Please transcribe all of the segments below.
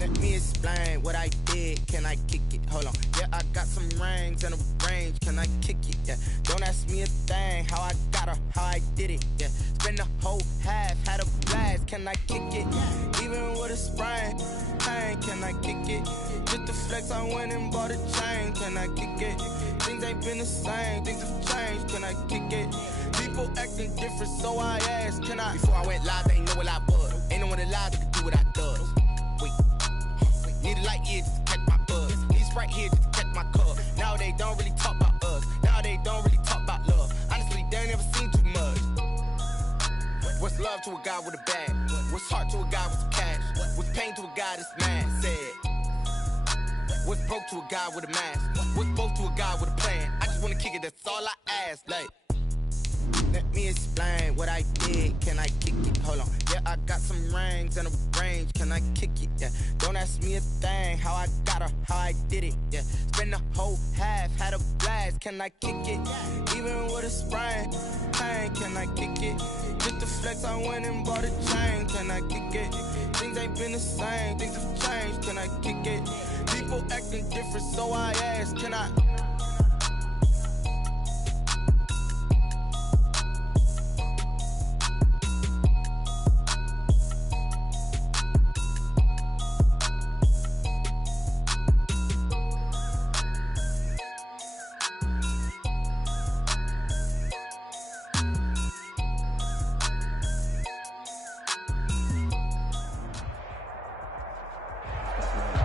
Let me explain what I did. Can I kick it? Hold on. Yeah, I got some rings and a range. Can I kick it? Yeah. Don't ask me a thing. How I got her, how I did it. Yeah. Spend the whole half, had a blast. Can I kick it? Even with a sprain. Pain, can I kick it? Just the flex, I went and bought a chain. Can I kick it? Things ain't been the same. Things have changed. Can I kick it? People acting different, so I asked, can I? Before I went live, they ain't know what I was. Ain't no one alive that could do what I does. Wait. Need a light here just to catch my buzz. Need a Sprite here just to catch my cup. Now they don't really talk about us. Now they don't really talk about love. Honestly, they ain't never seen too much. What's love to a guy with a bag? What's heart to a guy with some cash? What's pain to a guy that's mad? Said. What's broke to a guy with a mask? What's both to a guy with a plan? I just wanna kick it, that's all I ask. Like, let me explain what I did. Can I kick it? Hold on. Yeah, I got some rings and a range. Can I kick it? Yeah. Don't ask me a thing. How I got her, how I did it. Yeah. Spend the whole half, had a blast. Can I kick it? Even with a sprain. Pain, can I kick it? Just the flex, I went and bought a chain. Can I kick it? Things ain't been the same. Things have changed. Can I kick it? People acting different, so I asked, can I?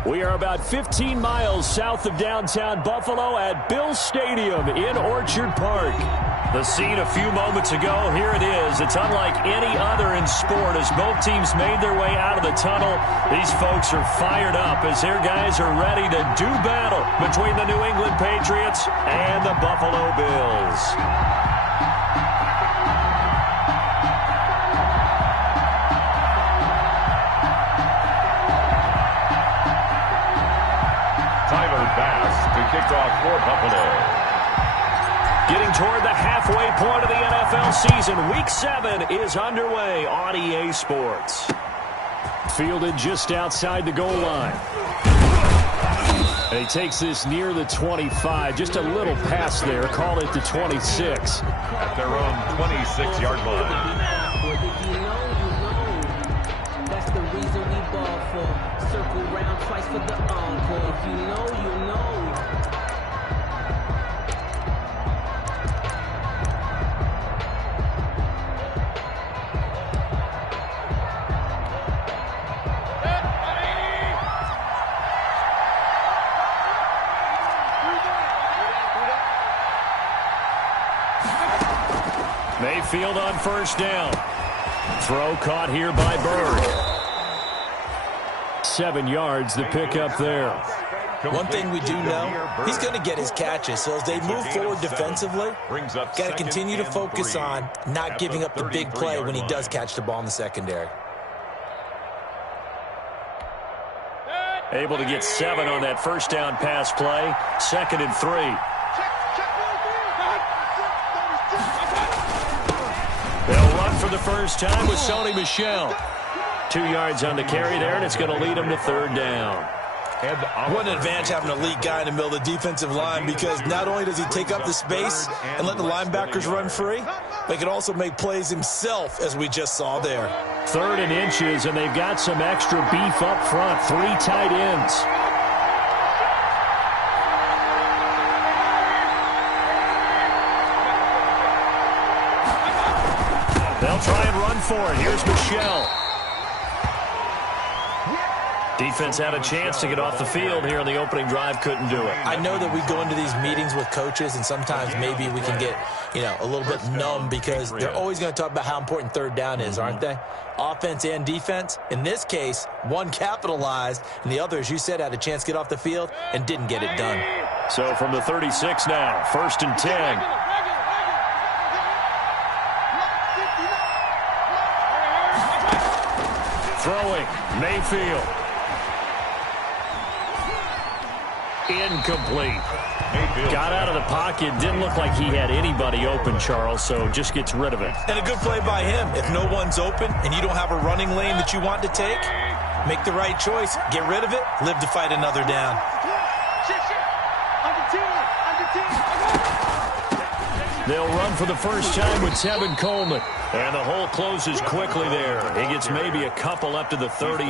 We are about 15 miles south of downtown Buffalo at Bill Stadium in Orchard Park. The scene a few moments ago, here it is. It's unlike any other in sport as both teams made their way out of the tunnel. These folks are fired up as their guys are ready to do battle between the New England Patriots and the Buffalo Bills. Kicked off for Buffalo. Getting toward the halfway point of the NFL season, Week 7 is underway on EA Sports. Fielded just outside the goal line. And he takes this near the 25, just a little pass there, call it the 26. At their own 26-yard line. That's the reason we ball for. Circle round twice for the encore. If you know, you know. Mayfield on first down. Throw caught here by Bird. 7 yards, the pickup there. One thing we do know, he's going to get his catches. So as they move forward defensively, got to continue to focus on not giving up the big play when he does catch the ball in the secondary. Able to get 7 on that first down pass play. 2nd and 3. They'll run for the first time with Sony Michel. 2 yards on the carry there, and it's going to lead them to 3rd down. What an advantage having an elite guy in the middle of the defensive line, because not only does he take up the space and let the linebackers run free, but he can also make plays himself, as we just saw there. 3rd and inches, and they've got some extra beef up front. 3 tight ends. They'll try and run for it. Here's Michel. Defense had a chance to get off the field here in the opening drive, couldn't do it. I know that we go into these meetings with coaches, and sometimes maybe we can get, a little bit numb because they're always going to talk about how important 3rd down is, aren't they? Offense and defense. In this case, one capitalized, and the other, as you said, had a chance to get off the field and didn't get it done. So from the 36 now, 1st and 10. Throwing, Mayfield. Incomplete. Got out of the pocket. Didn't look like he had anybody open, Charles, so just gets rid of it. And a good play by him. If no one's open and you don't have a running lane that you want to take, make the right choice. Get rid of it. Live to fight another down. They'll run for the first time with Tevin Coleman. And the hole closes quickly there. He gets maybe a couple up to the 38.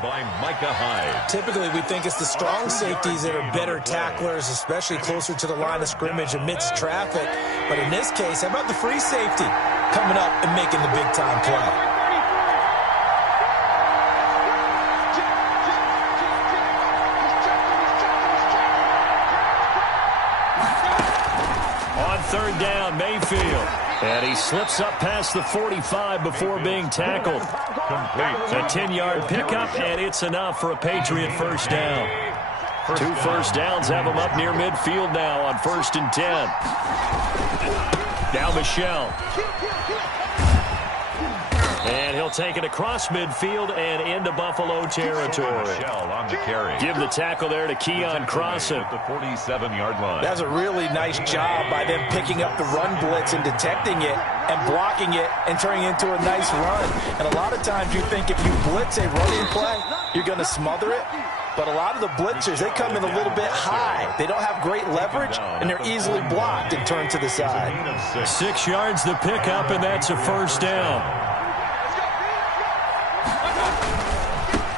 By Micah Hyde. Typically, we think it's the strong safeties that are better tacklers, especially closer to the line of scrimmage amidst traffic. But in this case, how about the free safety coming up and making the big-time play? Third down, Mayfield. And he slips up past the 45 before being tackled. Complete. A 10-yard pickup, and it's enough for a Patriot first down. Two first downs have him up near midfield now on 1st and 10. Now Michelle. And he'll take it across midfield and into Buffalo territory. Michelle on the carry. Give the tackle there to Keon Crossan. At the 47-yard line. That's a really nice job by them picking up the run blitz and detecting it and blocking it and turning it into a nice run. And a lot of times you think if you blitz a running play, you're going to smother it. But a lot of the blitzers, they come in a little bit high. They don't have great leverage, and they're easily blocked and turned to the side. 6 yards the pickup, and that's a first down.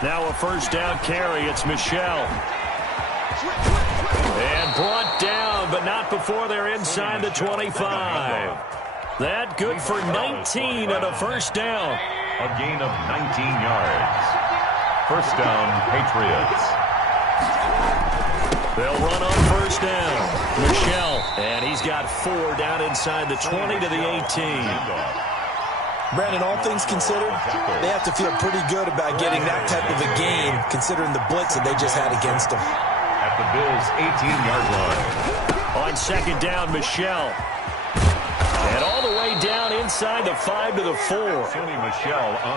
Now a first down carry. It's Michelle. And brought down, but not before they're inside the 25. That good for 19 and a first down. A gain of 19 yards. First down, Patriots. They'll run on first down. Michelle. And he's got 4 down inside the 20 to the 18. Brandon, all things considered, they have to feel pretty good about getting that type of a gain, considering the blitz that they just had against them. At the Bills' 18-yard line. On second down, Michelle. And all the way down inside the 5 to the 4.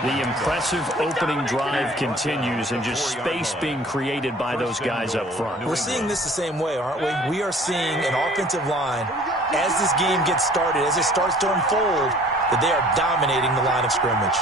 The impressive opening drive continues, and just space being created by those guys up front. We're seeing this the same way, aren't we? We are seeing an offensive line, as this game gets started, as it starts to unfold, that they are dominating the line of scrimmage.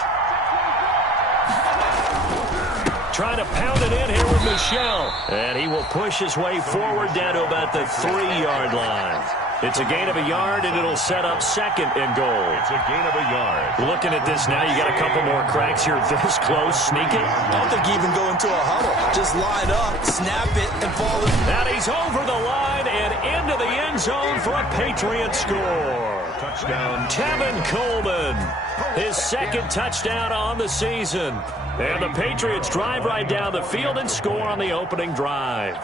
Trying to pound it in here with Michelle. And he will push his way forward down to about the 3-yard line. It's a gain of a yard, and it'll set up second and goal. It's a gain of a yard. Looking at this now, you got a couple more cracks here. This close, sneak it. I don't think you even go into a huddle. Just line up, snap it, and fall in. And he's over the line and into the end zone for a Patriot score. Touchdown. Tevin Coleman, his second touchdown on the season. And the Patriots drive right down the field and score on the opening drive.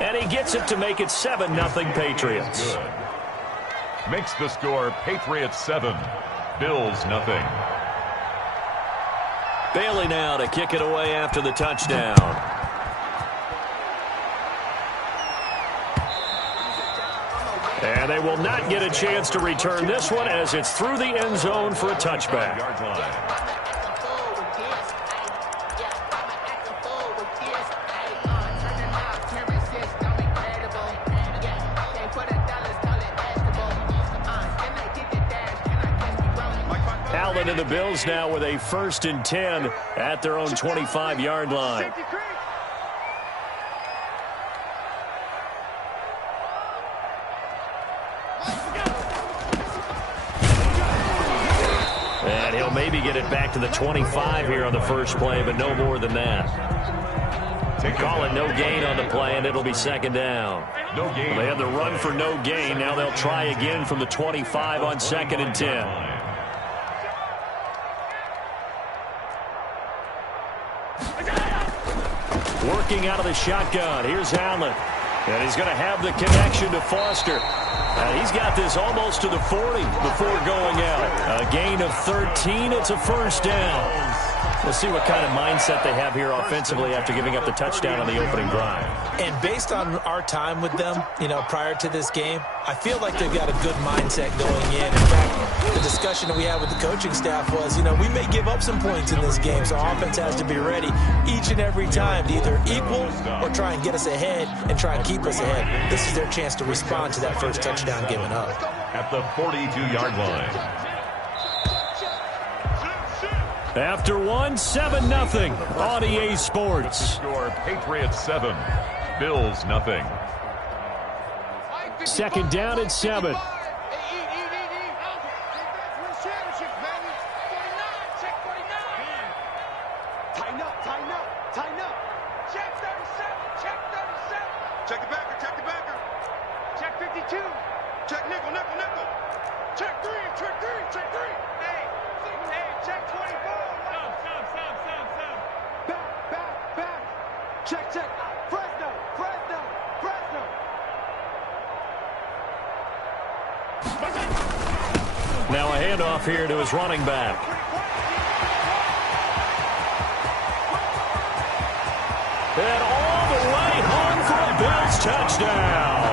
And he gets it to make it 7-0 Patriots. Good. Makes the score Patriots 7, Bills 0. Bailey now to kick it away after the touchdown. And they will not get a chance to return this one as it's through the end zone for a touchback. Allen and the Bills now with a 1st and 10 at their own 25-yard line. And he'll maybe get it back to the 25 here on the first play, but no more than that. Call it no gain on the play, and it'll be second down. No gain. They had the run for no gain. Now they'll try again from the 25 on 2nd and 10. Working out of the shotgun. Here's Allen. And he's going to have the connection to Foster. And he's got this almost to the 40 before going out. A gain of 13. It's a first down. We'll see what kind of mindset they have here offensively after giving up the touchdown on the opening drive. And based on our time with them, prior to this game, I feel like they've got a good mindset going in. In fact, the discussion that we had with the coaching staff was, we may give up some points in this game, so offense has to be ready each and every time to either equal or try and get us ahead and try and keep us ahead. This is their chance to respond to that first touchdown given up. At the 42-yard line. After 7-0 on EA Sports. Score Patriots 7, Bills 0. Second down at 7. Check the backer, check the backer. Check 52. Check nickel, nickel, nickel. Check 3, check 3, check 3. Hey, check 24. Back. Check. Fresno. Now a handoff here to his running back. And all the way home for a Bills touchdown.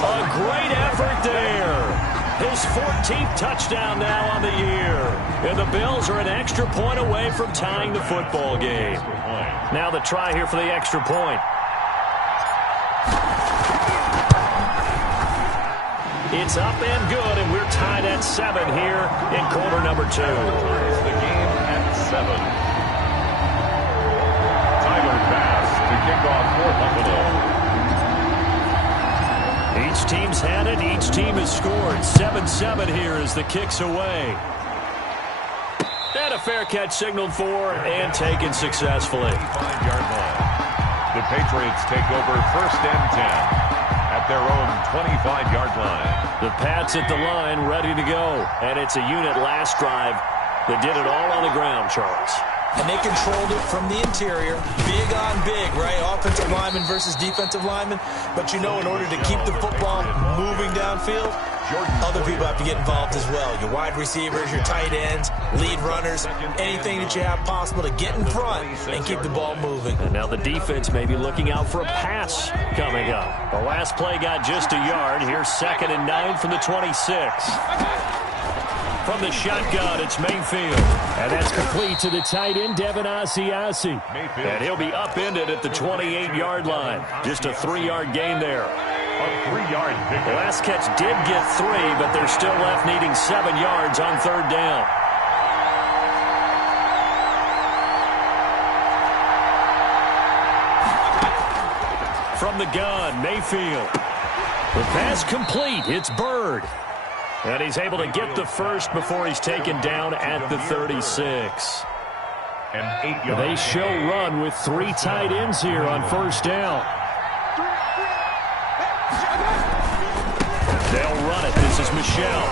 A great effort there. His 14th touchdown now on the year. And the Bills are an extra point away from tying the football game. Now the try here for the extra point. It's up and good, and we're tied at 7 here in quarter number 2. The game at 7. To kick off for Buffalo. Each team's had it. Each team has scored. 7-7 here as the kick's away. And a fair catch signaled for and taken successfully. 25-yard line. The Patriots take over 1st and 10 at their own 25-yard line. The Pats at the line ready to go. And it's a unit last drive that did it all on the ground, Charles. And they controlled it from the interior. Big on big, right? Offensive lineman versus defensive lineman. But in order to keep the football moving downfield, other people have to get involved as well. Your wide receivers, your tight ends, lead runners, anything that you have possible to get in front and keep the ball moving. And now the defense may be looking out for a pass coming up. The last play got just a yard. Here's 2nd and 9 from the 26. From the shotgun, it's Mayfield. And that's complete to the tight end, Devin Asiasi. And he'll be upended at the 28-yard line. Just a 3-yard gain there. A 3-yard pickup. The last catch did get 3, but they're still left needing 7 yards on 3rd down. From the gun, Mayfield. The pass complete. It's Bird. And he's able to get the first before he's taken down at the 36. They show run with 3 tight ends here on 1st down. They'll run it. This is Michel.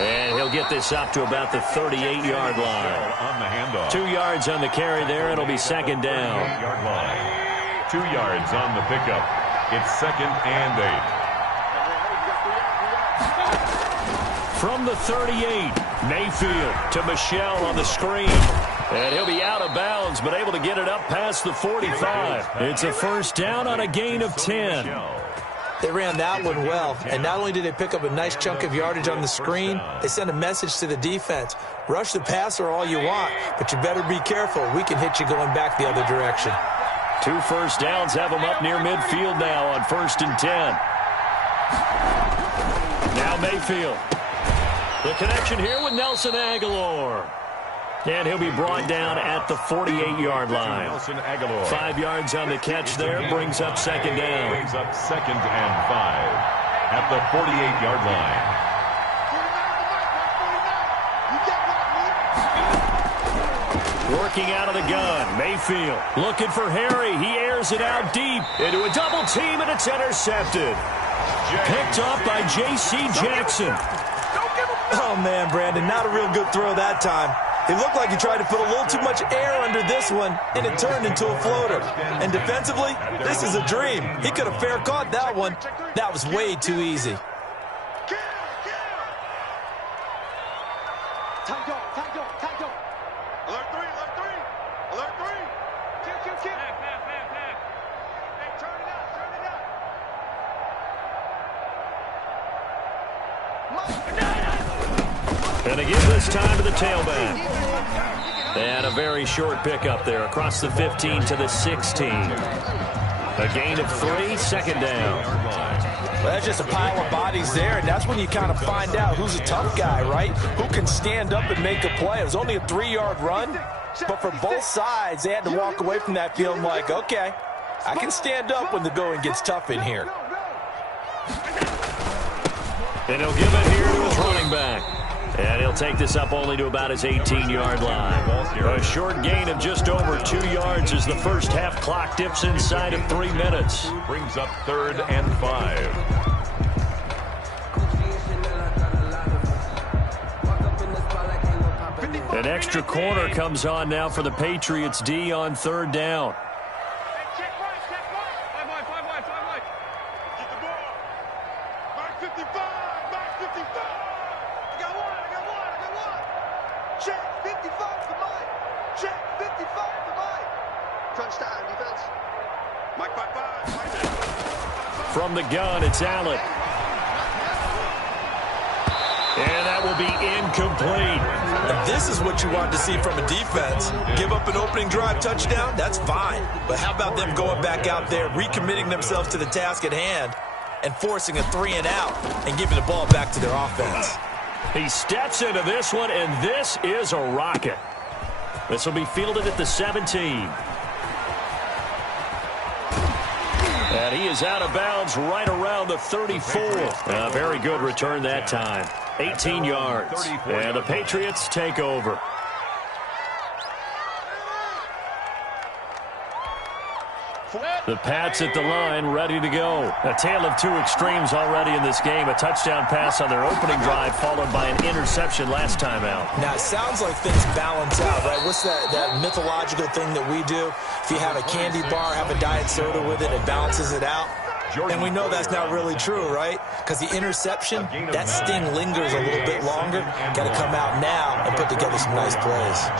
And he'll get this up to about the 38-yard line. On the handoff. 2 yards on the carry there. It'll be 2nd down. 8-yard line. 2 yards on the pickup. It's 2nd and 8. From the 38, Mayfield to Michel on the screen. And he'll be out of bounds, but able to get it up past the 45. It's a 1st down on a gain of 10. They ran that one well, and not only did they pick up a nice chunk of yardage on the screen, they sent a message to the defense. Rush the passer all you want, but you better be careful. We can hit you going back the other direction. 2 1st downs have them up near midfield now on 1st and 10. Now Mayfield. The connection here with Nelson Aguilar. And he'll be brought down at the 48-yard line. 5 yards on the catch there. Brings up 2nd down. Brings up 2nd and 5 at the 48-yard line. Working out of the gun. Mayfield looking for Harry. He airs it out deep into a double team, and it's intercepted. Picked up by J.C. Jackson. Oh, man, Brandon, not a real good throw that time. It looked like he tried to put a little too much air under this one, and it turned into a floater. And defensively, this is a dream. He could have fair caught that one. That was way too easy. Time go. And they give this time to the tailback. And a very short pickup there across the 15 to the 16. A gain of 3, second down. Well, that's just a pile of bodies there, and that's when you kind of find out who's a tough guy, right? Who can stand up and make a play. It was only a 3-yard run, but for both sides, they had to walk away from that feeling like, okay, I can stand up when the going gets tough in here. And he'll give it here to his running back. And he'll take this up only to about his 18-yard line. A short gain of just over 2 yards as the first half clock dips inside of 3 minutes. Brings up 3rd and 5. An extra corner comes on now for the Patriots D on 3rd down. Check right. 5 wide. Get the ball. Back 55. I got one. Check 55 for Mike. Check 55 for Mike. Touchdown defense. Mike 5. From the gun, it's Allen. And that will be incomplete. And this is what you want to see from a defense. Give up an opening drive touchdown, that's fine. But how about them going back out there, recommitting themselves to the task at hand, and forcing a 3-and-out and giving the ball back to their offense? He steps into this one, and this is a rocket. This will be fielded at the 17. And he is out of bounds right around the 34. A very good return that time. 18 yards. And the Patriots take over. The Pats at the line, ready to go. A tale of 2 extremes already in this game. A touchdown pass on their opening drive, followed by an interception last time out. Now, it sounds like things balance out, right? What's that mythological thing that we do? If you have a candy bar, have a diet soda with it, it balances it out. And we know that's not really true, right? Because the interception, that sting lingers a little bit longer. Got to come out now and put together some nice plays.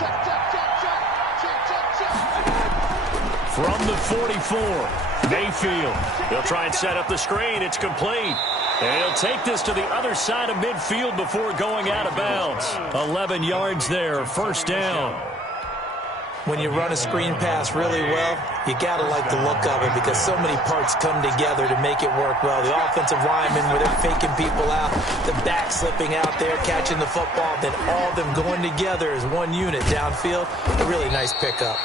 From the 44, Mayfield. They'll try and set up the screen. It's complete. And he'll take this to the other side of midfield before going out of bounds. 11 yards there, first down. When you run a screen pass really well, you got to like the look of it because so many parts come together to make it work well. The offensive linemen, where they're faking people out, the back slipping out there, catching the football, then all of them going together as one unit downfield. A really nice pickup.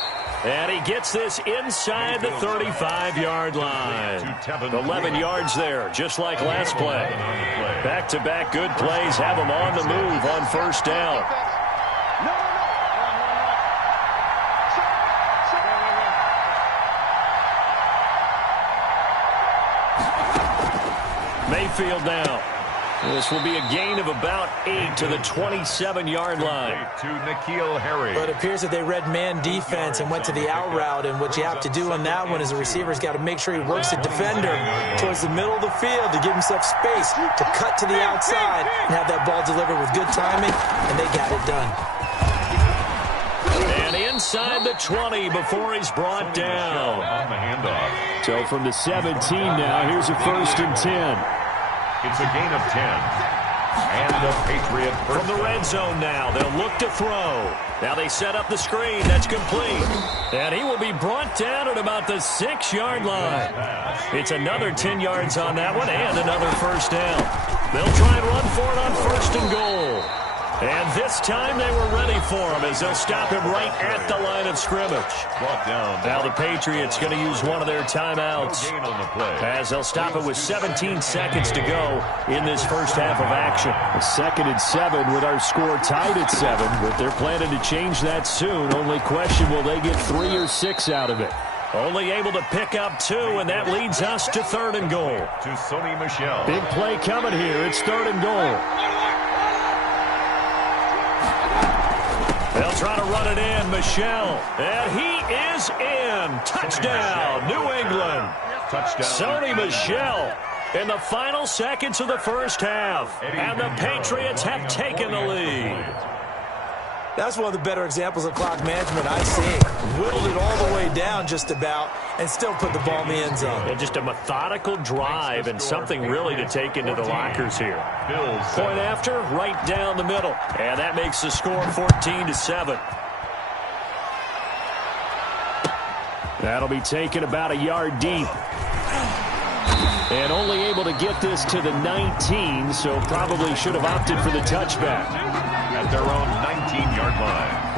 And he gets this inside the 35-yard line. 11 yards there, just like last play. Back-to-back good plays have him on the move on first down. Mayfield now. This will be a gain of about 8 to the 27-yard line. To N'Keal Harry. But it appears that they read man defense and went to the out route, and what you have to do on that one is the receiver's got to make sure he works the defender towards the middle of the field to give himself space to cut to the outside and have that ball delivered with good timing, and they got it done. And inside the 20 before he's brought down. On the handoff. So from the 17 now, here's a 1st and 10. It's a gain of 10. And the Patriot first. From the red zone now, they'll look to throw. Now they set up the screen. That's complete. And he will be brought down at about the 6-yard line. It's another 10 yards on that one and another first down. They'll try and run for it on 1st and goal. And this time they were ready for him as they'll stop him right at the line of scrimmage. Brought down. Now the Patriots going to use one of their timeouts No gain on the play. as they'll stop it with 17 seconds to go in this first half of action. A 2nd and 7 with our score tied at 7, but they're planning to change that soon. Only question, will they get 3 or 6 out of it? Only able to pick up 2, and that leads us to 3rd and goal. To Sony Michel. Big play coming here. It's 3rd and goal. They'll try to run it in, Michel. And he is in. Touchdown, New England. Touchdown. Sony Michel in the final seconds of the first half. And the Patriots have taken the lead. That's one of the better examples of clock management I've seen. Whittled it all the way down just about and still put the ball in the end zone. Yeah, just a methodical drive and something really to take into the lockers here. Point after, right down the middle. And that makes the score 14-7. That'll be taken about a yard deep. And only able to get this to the 19, so probably should have opted for the touchback. At their own 19-yard line.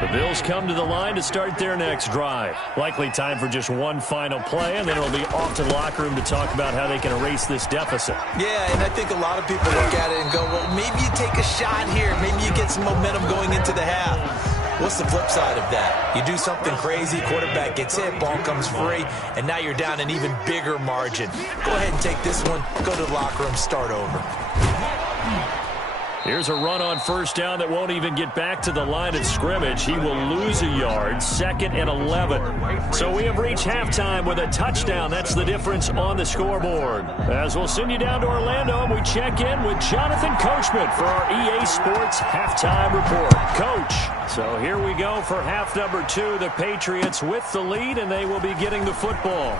The Bills come to the line to start their next drive. Likely time for just one final play, and then it'll be off to the locker room to talk about how they can erase this deficit. Yeah, and I think a lot of people look at it and go, well, maybe you take a shot here. Maybe you get some momentum going into the half. What's the flip side of that? You do something crazy, quarterback gets hit, ball comes free, and now you're down an even bigger margin. Go ahead and take this one, go to the locker room, start over. Here's a run on first down that won't even get back to the line of scrimmage. He will lose a yard, 2nd and 11. So we have reached halftime with a touchdown. That's the difference on the scoreboard. As we'll send you down to Orlando, and we check in with Jonathan Coachman for our EA Sports Halftime Report. Coach, so here we go for half number 2. The Patriots with the lead, and they will be getting the football.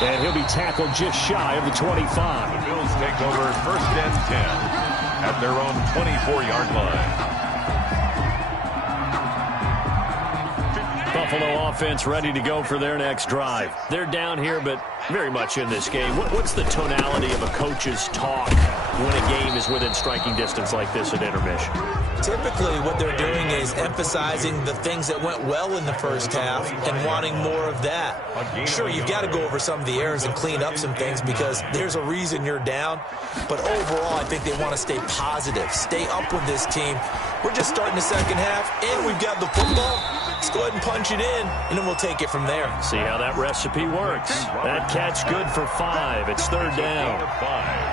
And he'll be tackled just shy of the 25. The Bills take over 1st and 10 at their own 24-yard line. Buffalo offense ready to go for their next drive. They're down here, but very much in this game. What's the tonality of a coach's talk when a game is within striking distance like this at intermission? Typically, what they're doing is emphasizing the things that went well in the first half and wanting more of that. Sure, you've got to go over some of the errors and clean up some things because there's a reason you're down. But overall, I think they want to stay positive, stay up with this team. We're just starting the second half, and we've got the football. Let's go ahead and punch it in, and then we'll take it from there. See how that recipe works. That catch good for 5. It's 3rd down.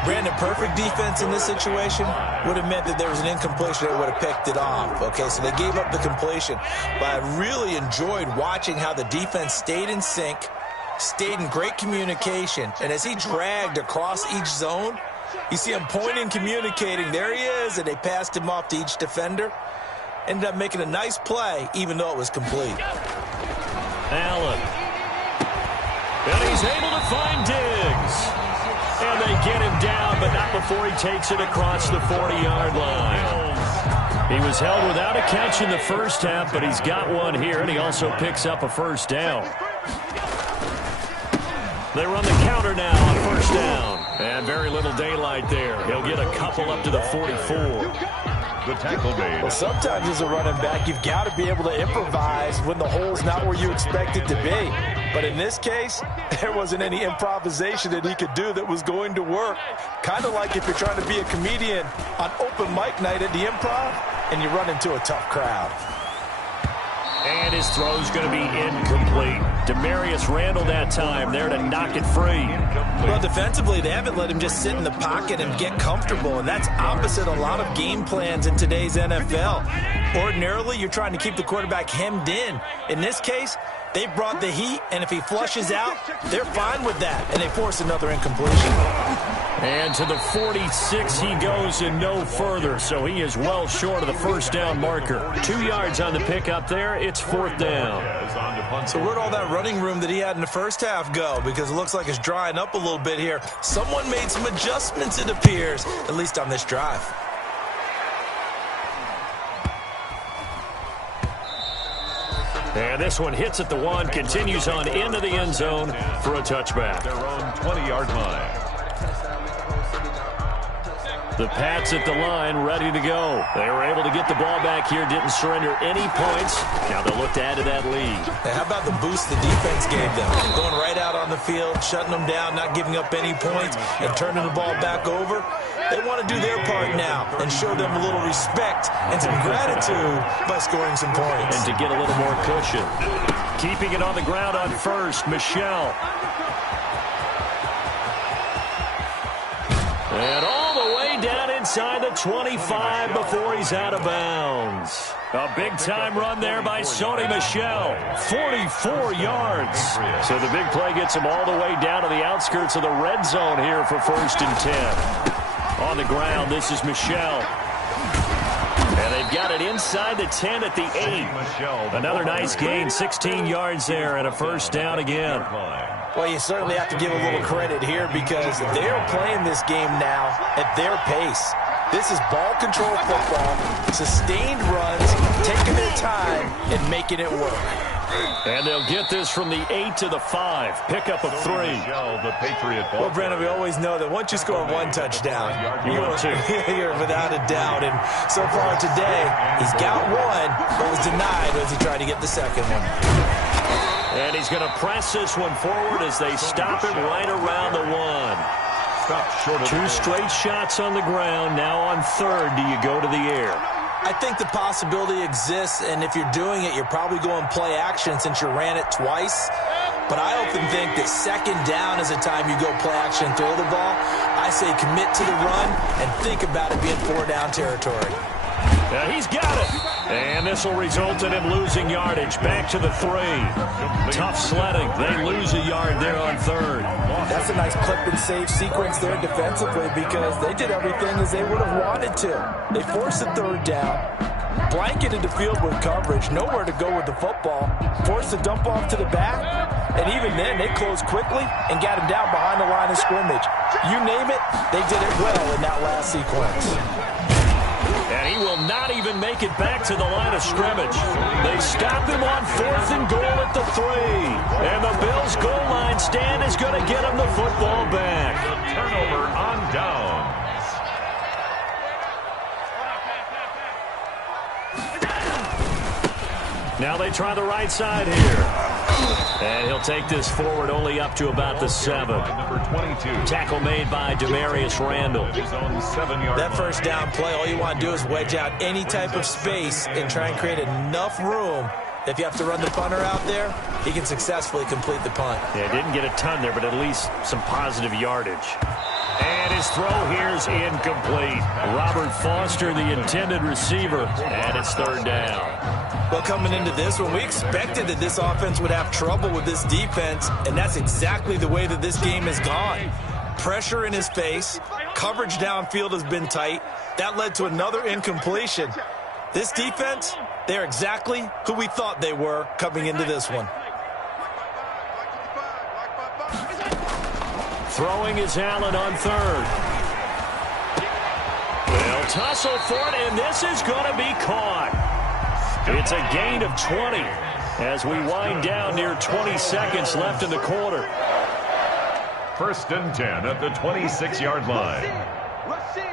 Brandon, perfect defense in this situation would have meant that there was an incompletion that would have picked it off. Okay, so they gave up the completion. But I really enjoyed watching how the defense stayed in sync, stayed in great communication, and as he dragged across each zone, you see him pointing, communicating. There he is, and they passed him off to each defender. Ended up making a nice play, even though it was complete. Allen. And he's able to find Diggs. And they get him down, but not before he takes it across the 40-yard line. He was held without a catch in the first half, but he's got one here, and he also picks up a first down. They run the counter now on first down. And very little daylight there. He'll get a couple up to the 44. The tackle made. Well, sometimes as a running back, you've got to be able to improvise when the hole's not where you expect it to be. But in this case, there wasn't any improvisation that he could do that was going to work. Kind of like if you're trying to be a comedian on open mic night at the Improv and you run into a tough crowd. And his throw's going to be incomplete. Demarius Randall that time there to knock it free. Well, defensively, they haven't let him just sit in the pocket and get comfortable, and that's opposite a lot of game plans in today's NFL. Ordinarily, you're trying to keep the quarterback hemmed in. In this case, they brought the heat, and if he flushes out, they're fine with that, and they force another incompletion. And to the 46 he goes and no further, so he is well short of the first down marker. 2 yards on the pickup there. It's 4th down. So where'd all that running room that he had in the first half go? Because it looks like it's drying up a little bit here. Someone made some adjustments, it appears, at least on this drive. And this one hits at the 1, continues on into the end zone for a touchback. Their own 20-yard line. The Pats at the line, ready to go. They were able to get the ball back here, didn't surrender any points. Now they'll look to add to that lead. Hey, how about the boost the defense gave them? Going right out on the field, shutting them down, not giving up any points, and turning the ball back over. They want to do their part now and show them a little respect and some gratitude by scoring some points. And to get a little more cushion. Keeping it on the ground on first, Michelle. And all the way down inside the 25 before he's out of bounds. A big-time run there by Sony Michel. 44 yards. So the big play gets him all the way down to the outskirts of the red zone here for 1st and 10. On the ground, this is Michel. And they've got it inside the 10 at the 8. Another nice gain, 16 yards there and a first down again. Well, you certainly have to give a little credit here because they're playing this game now at their pace. This is ball control football, sustained runs, taking their time and making it work. And they'll get this from the 8 to the 5. Pickup of 3. Well, Brandon, we always know that once you score one touchdown, you're without a doubt. And so far today, he's got one, but was denied as he tried to get the second one. And he's going to press this one forward as they stop it right around the 1. 2 straight shots on the ground. Now on 3rd, do you go to the air? I think the possibility exists, and if you're doing it, you're probably going play action since you ran it twice. But I often think that 2nd down is a time you go play action and throw the ball. I say commit to the run and think about it being 4-down territory. He's got it. And this will result in him losing yardage. Back to the 3. Tough sledding. They lose a yard there on 3rd. That's a nice clip and save sequence there defensively because they did everything as they would have wanted to. They forced the 3rd down, blanketed the field with coverage, nowhere to go with the football, forced the dump off to the back, and even then they closed quickly and got him down behind the line of scrimmage. You name it, they did it well in that last sequence. And he will not even make it back to the line of scrimmage. They stop him on 4th and goal at the 3. And the Bills' goal line stand is going to get him the football back. Turnover on downs. Now they try the right side here. And he'll take this forward only up to about the 7. Number 22. Tackle made by Demarius Randall. That 1st down play, all you want to do is wedge out any type of space and try and create enough room. If you have to run the punter out there, he can successfully complete the punt. Yeah, didn't get a ton there, but at least some positive yardage. And his throw here's incomplete. Robert Foster, the intended receiver, and it's 3rd down. Well, coming into this one, we expected that this offense would have trouble with this defense, and that's exactly the way that this game has gone. Pressure in his face, coverage downfield has been tight. That led to another incompletion. This defense, they're exactly who we thought they were coming into this one. Throwing is Allen on 3rd. They'll tussle for it, and this is going to be caught. It's a gain of 20 as we wind down near 20 seconds left in the quarter. 1st and 10 at the 26-yard line. Rush in.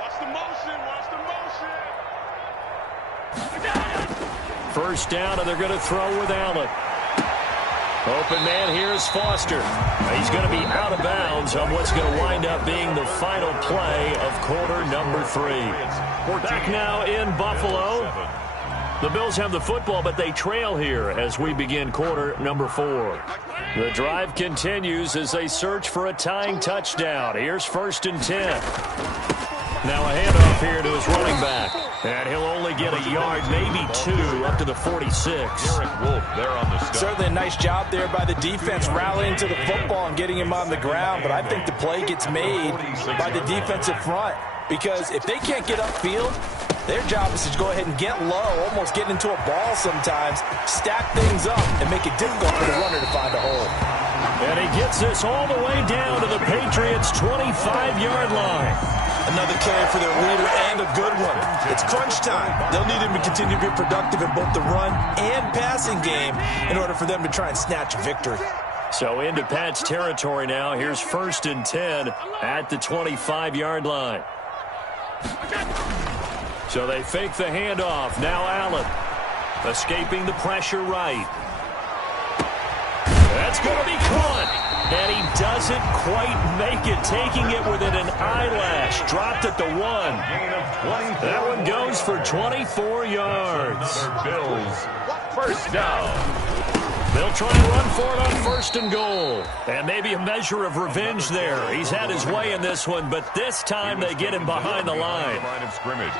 Watch the motion. Watch the motion. 1st down, and they're going to throw with Allen. Open man, here's Foster. He's going to be out of bounds on what's going to wind up being the final play of quarter number 3. Back now in Buffalo. The Bills have the football, but they trail here as we begin quarter number 4. The drive continues as they search for a tying touchdown. Here's 1st and 10. Now a handoff here to his running back. And he'll only get a yard, maybe 2, up to the 46. Derek Wolf there on the stop. Certainly a nice job there by the defense rallying to the football and getting him on the ground. But I think the play gets made by the defensive front. Because if they can't get upfield, their job is to go ahead and get low, almost get into a ball sometimes, stack things up, and make it difficult for the runner to find a hole. And he gets this all the way down to the Patriots' 25-yard line. Another carry for their leader and a good one. It's crunch time. They'll need him to continue to be productive in both the run and passing game in order for them to try and snatch a victory. So into Pat's territory now. Here's 1st and 10 at the 25-yard line. So they fake the handoff. Now Allen escaping the pressure right. That's going to be caught. And he doesn't quite make it, taking it within an eyelash. Dropped at the 1. That one goes for 24 yards. Bills, 1st down. They'll try and run for it on 1st and goal. And maybe a measure of revenge there. He's had his way in this one, but this time they get him behind the line. Line of scrimmage.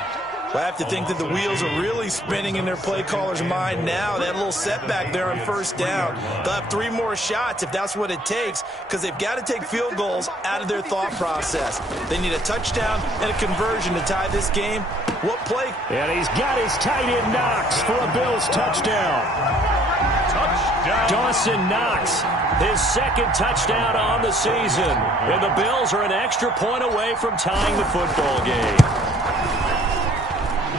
Well, I have to think that the wheels are really spinning in their play caller's mind now. That little setback there on first down. They'll have 3 more shots if that's what it takes, because they've got to take field goals out of their thought process. They need a touchdown and a conversion to tie this game. What play? And he's got his tight end Knox for a Bills touchdown. Touchdown. Dawson Knox, his second touchdown on the season. And the Bills are an extra point away from tying the football game.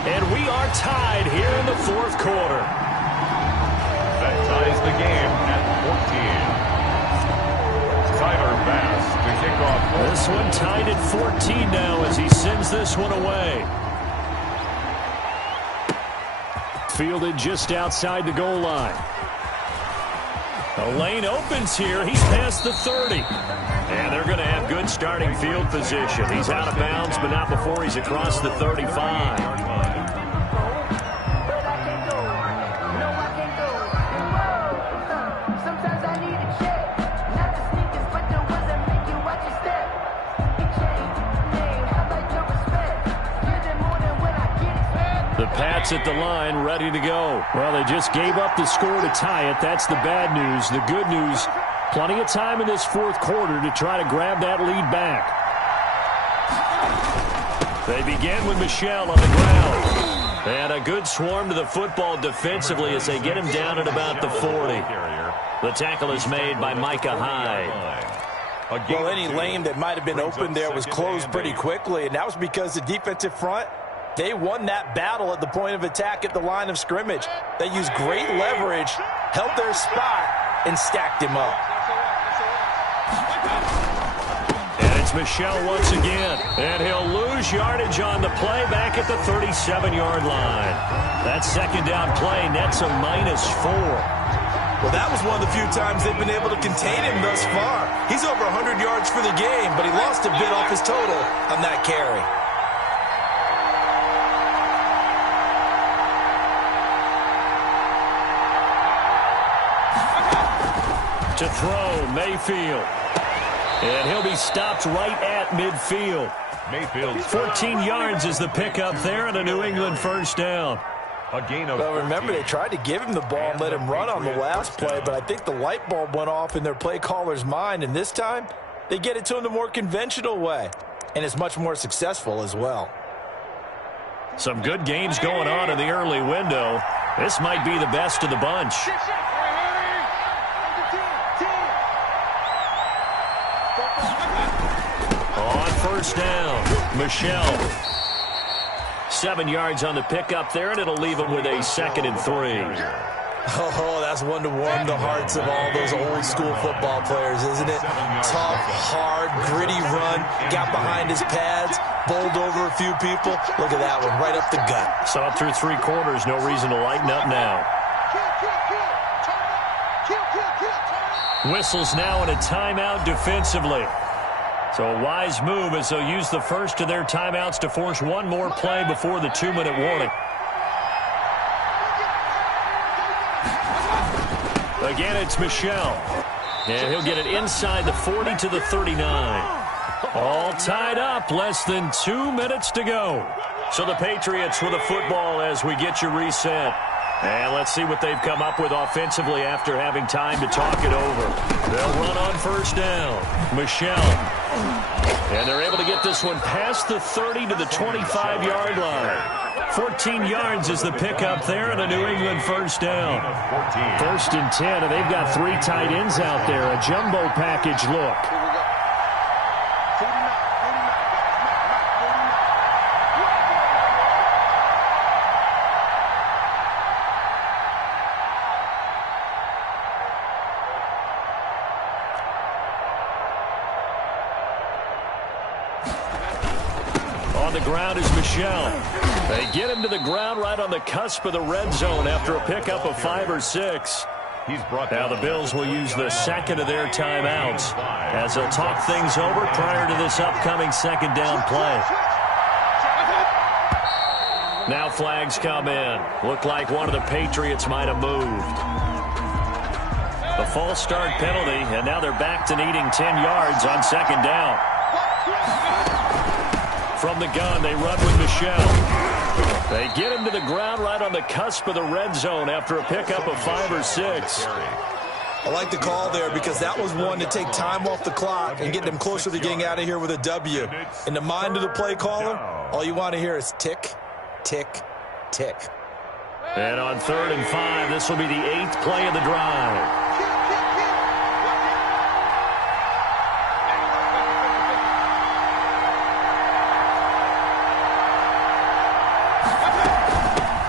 And we are tied here in the fourth quarter. That ties the game at 14. Tyler Bass to kick off. This one tied at 14 now as he sends this one away. Fielded just outside the goal line. The lane opens here. He's past the 30. And they're going to have good starting field position. He's out of bounds, but not before he's across the 35. The Pats at the line, ready to go. Well, they just gave up the score to tie it. That's the bad news. The good news, plenty of time in this fourth quarter to try to grab that lead back. They begin with Michel on the ground. And a good swarm to the football defensively as they get him down at about the 40. The tackle is made by Micah Hyde. Well, any lane that might have been open there was closed pretty quickly, and that was because the defensive front, they won that battle at the point of attack at the line of scrimmage. They used great leverage, held their spot, and stacked him up. And it's Michel once again. And he'll lose yardage on the play back at the 37-yard line. That second down play nets a -4. Well, that was one of the few times they've been able to contain him thus far. He's over 100 yards for the game, but he lost a bit off his total on that carry. To throw, Mayfield. And he'll be stopped right at midfield. Mayfield. 14 yards is the pickup there and a New England first down. A gain of well, remember, they tried to give him the ball and let him run on the last play, but I think the light bulb went off in their play caller's mind, and this time they get it to him the more conventional way, and it's much more successful as well. Some good games going on in the early window. This might be the best of the bunch. On first down, Michel. 7 yards on the pickup there, and it'll leave him with a 2nd and 3. Oh, that's one to warm the hearts of all those old-school football players, isn't it? Tough, hard, gritty run, got behind his pads, bowled over a few people. Look at that one, right up the gut. Saw it through 3 quarters, no reason to lighten up now. Whistles now in a timeout defensively. So a wise move as they'll use the first of their timeouts to force one more play before the 2-minute warning. Again, it's Michel. And he'll get it inside the 40 to the 39. All tied up, less than 2 minutes to go. So the Patriots with the football as we get you reset. And let's see what they've come up with offensively after having time to talk it over. They'll run on first down. Michel. And they're able to get this one past the 30 to the 25-yard line. 14 yards is the pickup there and a New England first down. 1st and 10, and they've got 3 tight ends out there. A jumbo package look. On the ground is Michel. They get him to the ground right on the cusp of the red zone after a pickup of 5 or 6. Now the Bills will use the second of their timeouts as they'll talk things over prior to this upcoming second down play. Now flags come in. Looked like one of the Patriots might have moved. The false start penalty, and now they're back to needing 10 yards on second down. From the gun, they run with Michel. They get him to the ground right on the cusp of the red zone after a pickup of 5 or 6. I like the call there because that was one to take time off the clock and get them closer to getting out of here with a W. In the mind of the play caller, all you want to hear is tick, tick, tick. And on 3rd and 5, this will be the 8th play of the drive.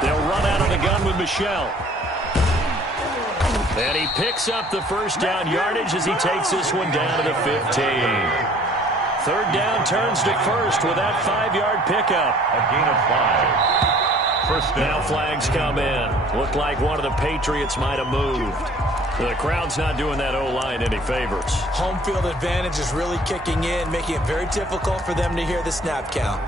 They'll run out of the gun with Michel. And he picks up the first down yardage as he takes this one down to the 15. 3rd down turns to 1st with that 5-yard pickup. A gain of 5. First down. Now flags come in. Looked like one of the Patriots might have moved. The crowd's not doing that O-line any favors. Home field advantage is really kicking in, making it very difficult for them to hear the snap count.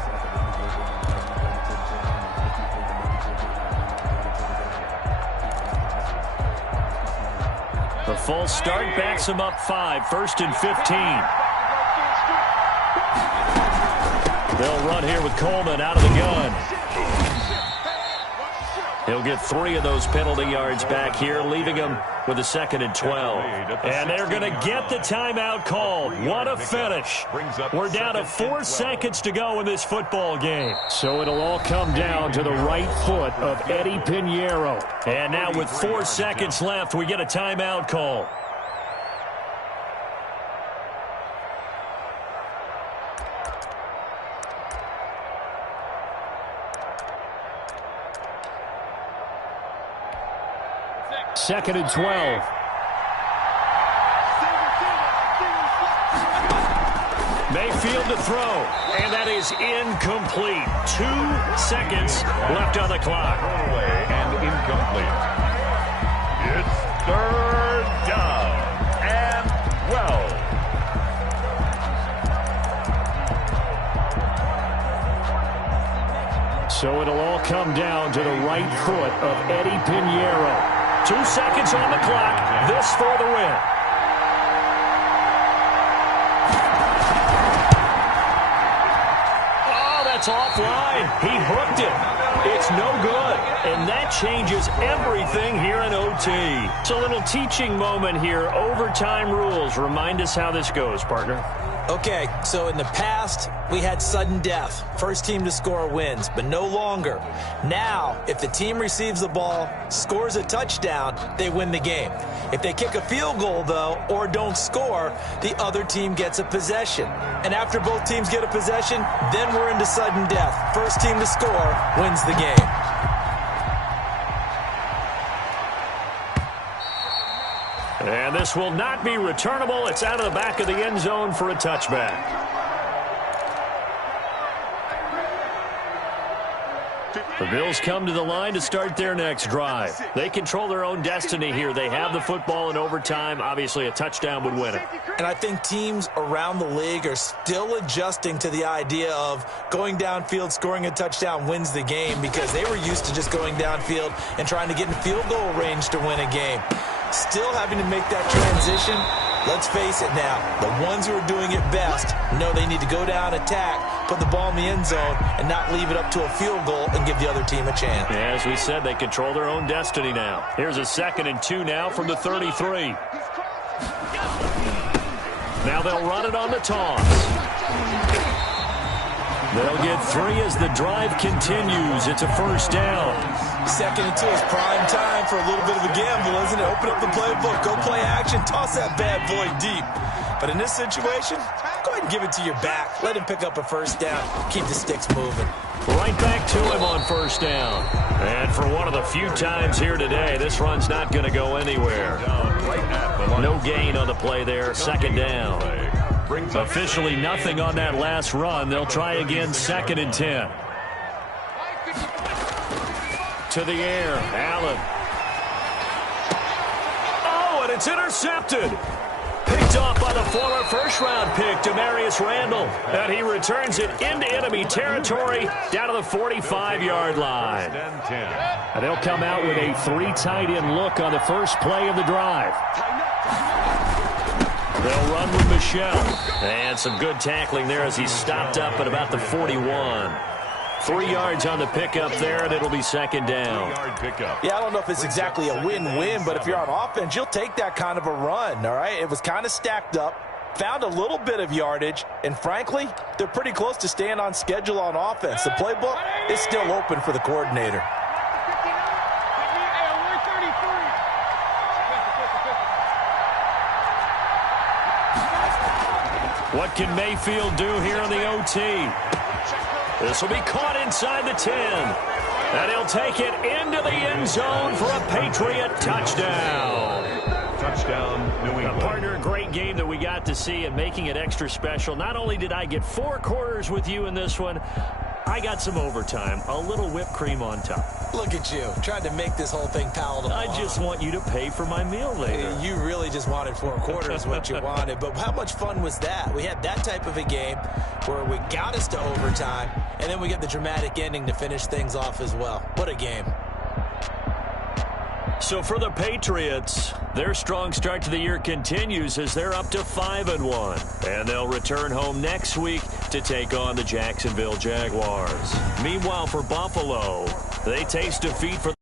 The full start backs him up 5, 1st and 15. They'll run here with Coleman out of the gun. He'll get 3 of those penalty yards back here, leaving him with a 2nd and 12. And they're going to get the timeout called. What a finish. We're down to 4 seconds to go in this football game. So it'll all come down to the right foot of Eddie Pinheiro. And now with 4 seconds left, we get a timeout call. Second and 12. Mayfield to throw, and that is incomplete. 2 seconds left on the clock. Thrown away and incomplete. It's 3rd down and 12. So it'll all come down to the right foot of Eddie Pinheiro. 2 seconds on the clock. This for the win. Oh, that's offline. He hooked it. It's no good. And that changes everything here in OT. It's a little teaching moment here. Overtime rules. Remind us how this goes, partner. Okay, so in the past, we had sudden death. First team to score wins, but no longer. Now, if the team receives the ball, scores a touchdown, they win the game. If they kick a field goal, though, or don't score, the other team gets a possession. And after both teams get a possession, then we're into sudden death. First team to score wins the game. And this will not be returnable. It's out of the back of the end zone for a touchback. The Bills come to the line to start their next drive. They control their own destiny here. They have the football in overtime. Obviously, a touchdown would win it. And I think teams around the league are still adjusting to the idea of going downfield, scoring a touchdown wins the game, because they were used to just going downfield and trying to get in field goal range to win a game. Still having to make that transition. Let's face it now, the ones who are doing it best know they need to go down, attack, put the ball in the end zone, and not leave it up to a field goal and give the other team a chance. Yeah, as we said, they control their own destiny now. Here's a 2nd and 2 now from the 33. Now they'll run it on the toss. They'll get 3 as the drive continues. It's a 1st down. 2nd and 2 is prime time for a little bit of a gamble, isn't it? Open up the playbook, go play action, toss that bad boy deep. But in this situation, go ahead and give it to your back. Let him pick up a 1st down. Keep the sticks moving. Right back to him on 1st down. And for one of the few times here today, this run's not going to go anywhere. No gain on the play there. 2nd down. Officially nothing on that last run. They'll try again, 2nd and 10. To the air, Allen. Oh, and it's intercepted. Picked off by the former first-round pick, Demarius Randall. And he returns it into enemy territory down to the 45-yard line. And they'll come out with a 3 tight end look on the first play of the drive. They'll run with Michel. And some good tackling there as he stopped up at about the 41. 3 yards on the pickup there, and it'll be second down. 3-yard pickup. Yeah, I don't know if it's exactly a win-win, but if you're on offense, you'll take that kind of a run, all right? It was kind of stacked up, found a little bit of yardage, and frankly, they're pretty close to staying on schedule on offense. The playbook is still open for the coordinator. What can Mayfield do here in the OT? This will be caught inside the 10. And he'll take it into the end zone for a Patriot touchdown. Touchdown, New England. Partner, a great game that we got to see and making it extra special. Not only did I get 4 quarters with you in this one, I got some overtime, a little whipped cream on top. Look at you, trying to make this whole thing palatable. I just want you to pay for my meal later. You really just wanted 4 quarters what you wanted, but how much fun was that? We had that type of a game where we got us to overtime, and then we get the dramatic ending to finish things off as well. What a game. So for the Patriots, their strong start to the year continues as they're up to 5-1. And they'll return home next week to take on the Jacksonville Jaguars. Meanwhile, for Buffalo, they taste defeat for the